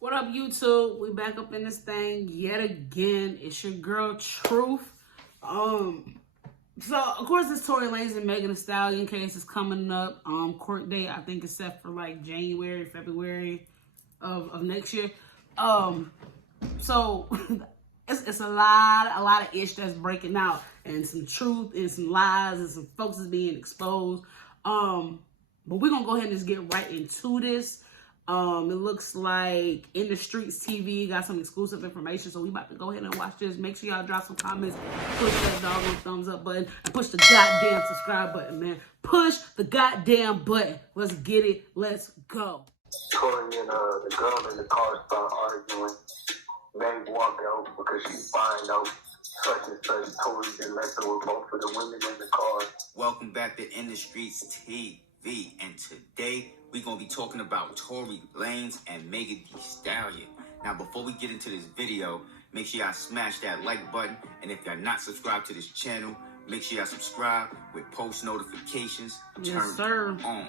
What up, YouTube? We back up in this thing yet again. It's your girl Truth. So of course this Tory Lanez and Megan Thee Stallion case is coming up. Court date I think is set for like January, February of next year. So it's a lot of ish that's breaking out, and some truth and some lies and some folks is being exposed. But we're gonna go ahead and just get right into this. It looks like In the Streets TV got some exclusive information, so we about to go ahead and watch this. Make sure y'all drop some comments, push that doggone thumbs up button, and push the goddamn subscribe button, man. Push the goddamn button. Let's get it. Let's go. Tory and the girl in the car start arguing. Meg walk out because she find out such and such Tory been messing with both of the women in the car. Welcome back to In the Streets TV, and today we're going to be talking about Tory Lanez and Megan Thee Stallion. Now, before we get into this video, make sure y'all smash that like button, and if y'all not subscribed to this channel, make sure y'all subscribe with post notifications turned on.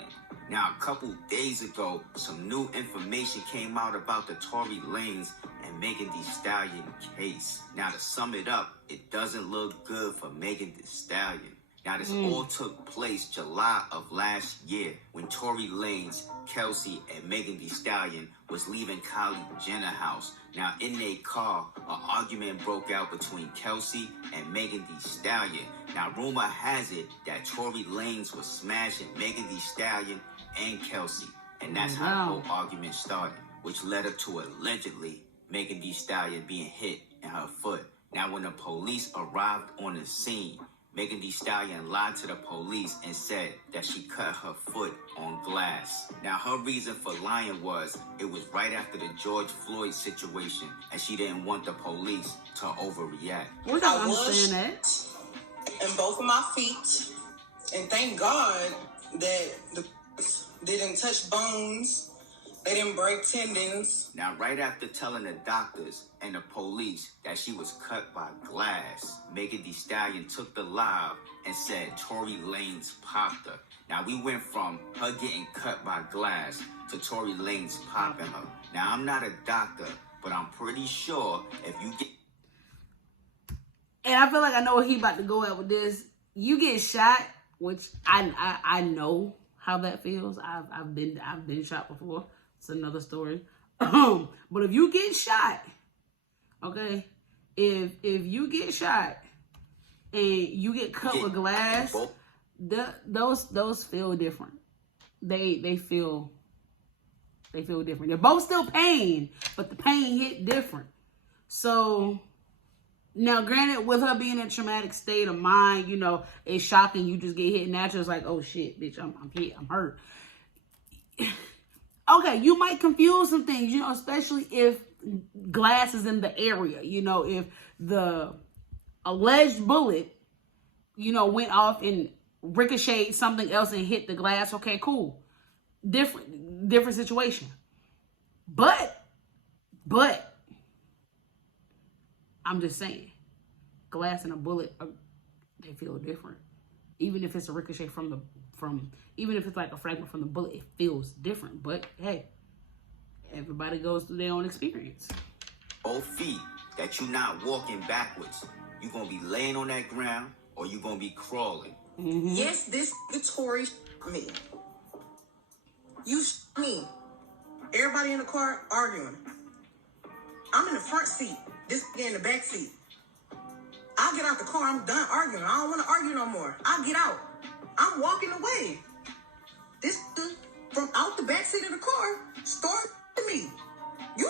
Now, a couple days ago, some new information came out about the Tory Lanez and Megan Thee Stallion case. Now, to sum it up, it doesn't look good for Megan Thee Stallion. Now, this all took place July of last year when Tory Lanez, Kelsey, and Megan Thee Stallion was leaving Kylie Jenner's house. Now, in their car, an argument broke out between Kelsey and Megan Thee Stallion. Now, rumor has it that Tory Lanez was smashing Megan Thee Stallion and Kelsey, and that's how the whole argument started, which led up to allegedly Megan Thee Stallion being hit in her foot. Now, when the police arrived on the scene, Megan Thee Stallion lied to the police and said that she cut her foot on glass. Now, her reason for lying was it was right after the George Floyd situation, and she didn't want the police to overreact. We don't understand that. And both of my feet, and thank God that the didn't touch bones. They didn't break tendons. Now, right after telling the doctors and the police that she was cut by glass, Megan Thee Stallion took the live and said Tory Lanez popped her. Now, we went from her getting cut by glass to Tory Lanez popping her. Now, I'm not a doctor, but I'm pretty sure if you get... And I feel like I know where he about to go at with this. You get shot, which I know how that feels. I've been shot before. It's another story. But if you get shot, okay, if you get shot and you get cut with glass, those feel different. They feel different. They're both still pain, but the pain hit different. So now, granted, with her being in a traumatic state of mind, you know, it's shocking. You just get hit naturally. It's like, oh shit, bitch, I'm hit, I'm hurt. Okay, you might confuse some things, you know, especially if glass is in the area. You know, if the alleged bullet, you know, went off and ricocheted something else and hit the glass. Okay, cool. Different situation. But I'm just saying, glass and a bullet, they feel different. Even if it's a ricochet even if it's like a fragment from the bullet, it feels different. But hey, everybody goes through their own experience. Both feet, that you're not walking backwards. You're going to be laying on that ground or you're going to be crawling. Yes, this Tory me. You me. Everybody in the car arguing. I'm in the front seat. This in the back seat. I get out the car. I'm done arguing. I don't want to argue no more. I get out. I'm walking away. This from out the back seat of the car start to me. You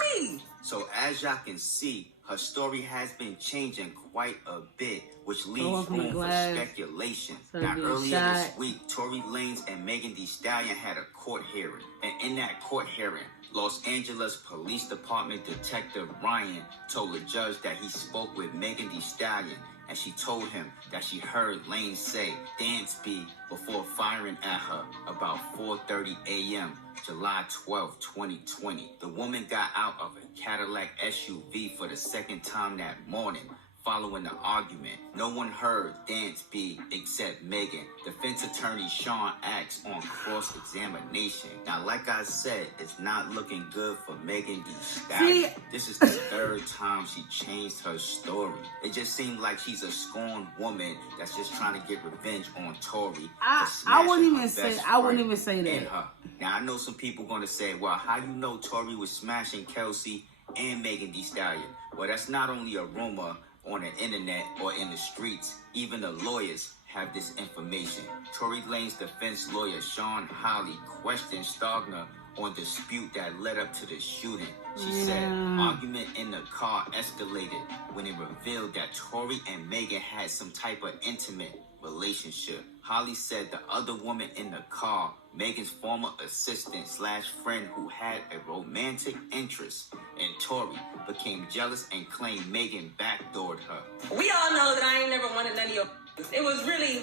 me. So as y'all can see, her story has been changing quite a bit, which leaves room for speculation. Now, earlier this week, Tory Lanez and Megan Thee Stallion had a court hearing. And in that court hearing, Los Angeles Police Department Detective Ryan told the judge that he spoke with Megan Thee Stallion, and she told him that she heard Lanez say "dance beat" before firing at her about 4:30 a.m. July 12, 2020. The woman got out of a Cadillac SUV for the second time that morning, following the argument. No one heard Dance B except Megan. Defense attorney Sean asks on cross-examination. Now, like I said, it's not looking good for Megan Thee Stallion. This is the third time she changed her story. It just seemed like she's a scorned woman that's just trying to get revenge on Tory. I wouldn't even say that. Her. Now, I know some people gonna say, well, how you know Tory was smashing Kelsey and Megan Thee Stallion? Well, that's not only a rumor on the internet or in the streets. Even the lawyers have this information. Tory Lanez defense lawyer Sean Hawley questioned Stogner on dispute that led up to the shooting. She said argument in the car escalated when it revealed that Tory and Megan had some type of intimate relationship. Holly said the other woman in the car, Megan's former assistant / friend who had a romantic interest in Tory, became jealous and claimed Megan backdoored her. We all know that I ain't never wanted none of your. It was really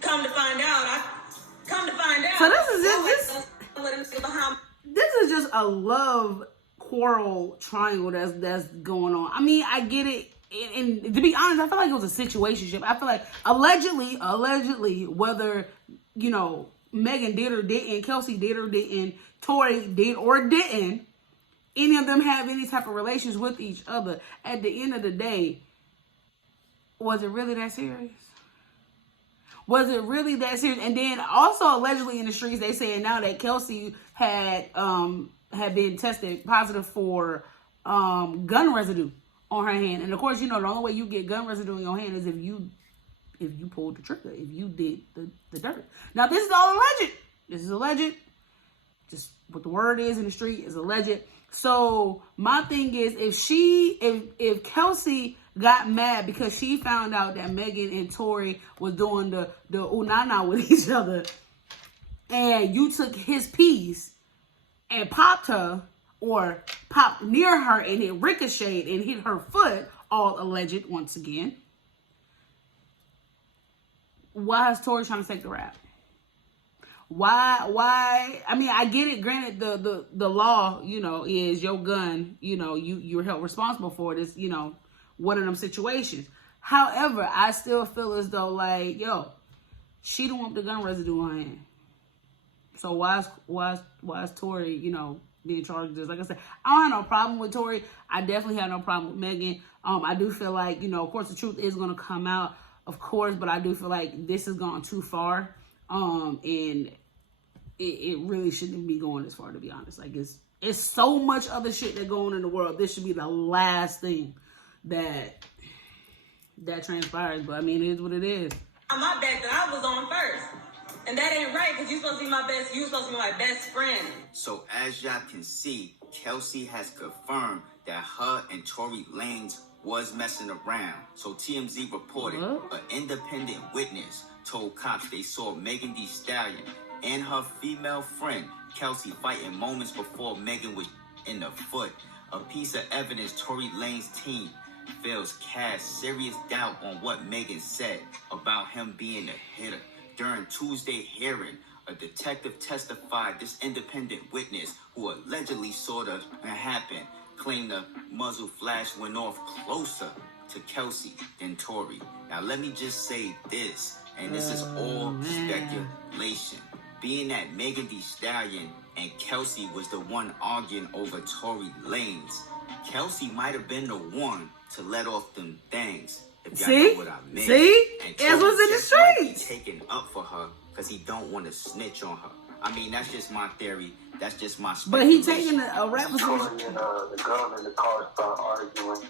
come to find out. So this is just a love quarrel triangle that's going on. I mean, I get it. And to be honest, I feel like it was a situationship. I feel like allegedly, whether, you know, Megan did or didn't, Kelsey did or didn't, Tory did or didn't, any of them have any type of relations with each other. At the end of the day, was it really that serious? Was it really that serious? And then also allegedly in the streets, they saying now that Kelsey had been tested positive for gun residue on her hand. And of course, you know, the only way you get gun residue in your hand is if you pulled the trigger, if you did the dirt. Now, this is all alleged. This is alleged. Just what the word is in the street is alleged. So my thing is, if Kelsey got mad because she found out that Megan and Tory was doing the ooh-na-na with each other, and you took his piece and popped her, or popped near her and it ricocheted and hit her foot, all alleged once again, why is Tory trying to take the rap? Why? I mean, I get it. Granted, the law, you know, is your gun, you know, you're held responsible for this, you know, one of them situations. However, I still feel as though, like, yo, she don't want the gun residue on her hand. So why is Tory, you know, being charged with this? Like I said, I don't have no problem with Tory. I definitely have no problem with Megan. I do feel like, you know, of course the truth is going to come out, of course, but I do feel like this has gone too far. And it really shouldn't be going this far, to be honest. Like, it's so much other shit that going on in the world. This should be the last thing that transpires. But I mean, it is what it is. On my back that I was on first. And that ain't right, because you're supposed to be my best friend. So as y'all can see, Kelsey has confirmed that her and Tory Lanez was messing around. So TMZ reported an independent witness told cops they saw Megan Thee Stallion and her female friend Kelsey fighting moments before Megan was in the foot. A piece of evidence Tory Lanez team feels cast serious doubt on what Megan said about him being a hitter. During Tuesday hearing, a detective testified this independent witness who allegedly saw the happen claimed the muzzle flash went off closer to Kelsey than Tory. Now let me just say this, and this is all speculation. Being that Megan Thee Stallion and Kelsey was the one arguing over Tory Lanez, Kelsey might have been the one to let off them things. If y'all know what I mean. See? And It was in the streets. Taking up for her because he don't want to snitch on her. I mean, that's just my theory. That's just my speculation. But he taking a rap for Tory and the girl in the car start arguing.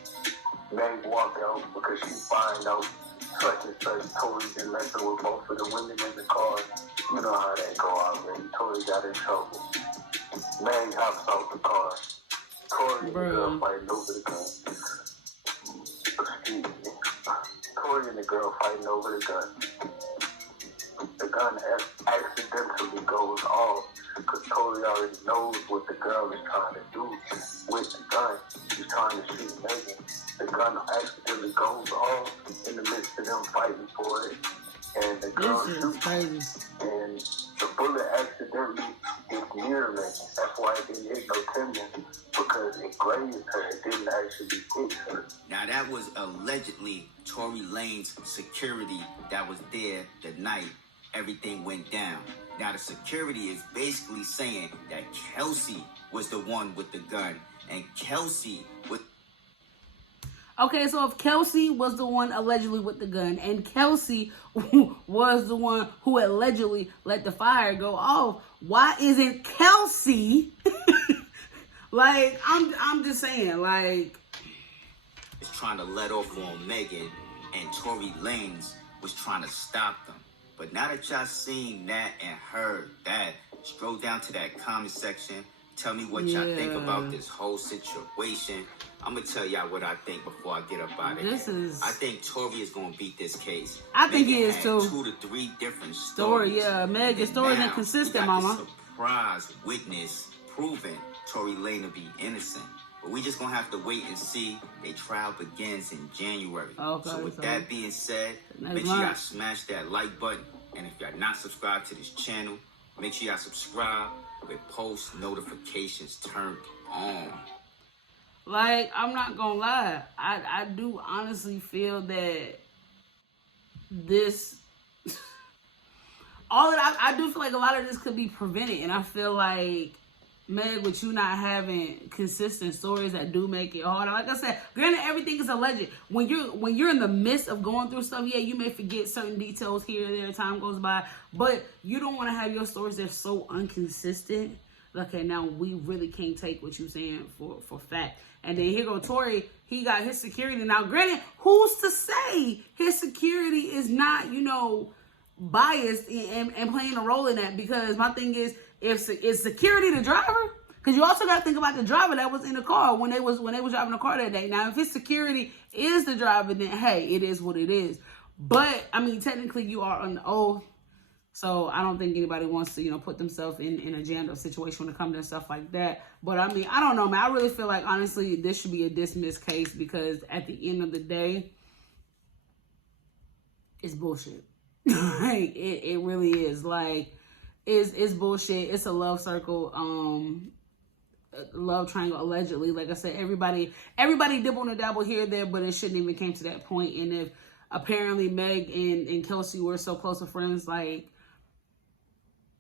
Meg walked out because she find out such and such. Tory been messing with both of the women in the car. You know how that go already. Tory got in trouble. Meg hops out the car. Tory and the girl fighting over the gun. Excuse me. Tory and the girl fighting over the gun. The gun accidentally goes off because Tory already knows what the girl is trying to do with the gun. She's trying to shoot Megan. The gun accidentally goes off in the midst of them fighting for it. And the girl shoots, and the bullet accidentally hits near Megan. That's why it didn't hit no tendon, because it grazed her. It didn't actually hit her. Now, that was allegedly Tory Lanez security that was there the night everything went down. Now, the security is basically saying that Kelsey was the one with the gun, and Kelsey was... Okay, so if Kelsey was the one allegedly with the gun, and Kelsey was the one who allegedly let the fire go off, why isn't Kelsey like, I'm just saying, like, is trying to let off on Megan, and Tory Lanez was trying to stop them. But now that y'all seen that and heard that, scroll down to that comment section. Tell me what y'all think about this whole situation. I'm going to tell y'all what I think before I get up out of here. I think Tory is going to beat this case. I think he is too. 2 to 3 different stories. Yeah, Megan's story is inconsistent, mama. Surprise witness proving Tory Lanez to be innocent. But we just going to have to wait and see. Their trial begins in January. Okay, so with that being said, make sure y'all smash that like button. And if y'all not subscribed to this channel, make sure y'all subscribe with post notifications turned on. Like, I'm not gonna lie, I do honestly feel that this, I do feel like a lot of this could be prevented, and I feel like, Meg, with you not having consistent stories that do make it harder. Like I said, granted, everything is alleged. When you're in the midst of going through stuff, yeah, you may forget certain details here and there, time goes by, but you don't want to have your stories that are so inconsistent. Okay, now we really can't take what you're saying for fact. And then here go Tory, he got his security. Now, granted, who's to say his security is not, biased and playing a role in that? Because my thing is security the driver? Because you also got to think about the driver that was in the car when they was driving the car that day. Now, if his security is the driver, then hey, it is what it is. But I mean, technically, you are on the oath. So I don't think anybody wants to, put themselves in a jammed up situation when it comes to stuff like that. But I mean, I don't know, man. I really feel like, honestly, this should be a dismissed case, because at the end of the day, it's bullshit. Like, it really is. Like, it's bullshit. It's a love circle, love triangle, allegedly. Like I said, everybody dibble and dabble here or there, but it shouldn't even came to that point. And if apparently Meg and Kelsey were so close of friends, like,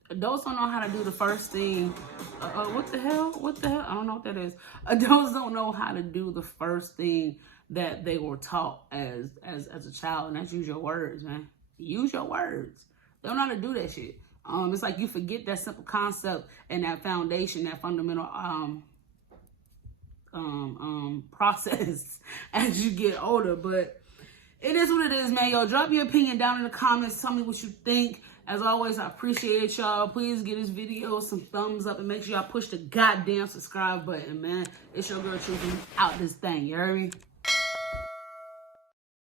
adults don't know how to do the first thing. What the hell? I don't know what that is. Adults don't know how to do the first thing that they were taught as a child, and that's use your words, man. Use your words. They don't know how to do that shit. It's like you forget that simple concept and that foundation, that fundamental process as you get older. But it is what it is, man. Yo, drop your opinion down in the comments. Tell me what you think. As always, I appreciate y'all. Please give this video some thumbs up and make sure y'all push the goddamn subscribe button, man. It's your girl Truthspeakz out this thing. You heard me?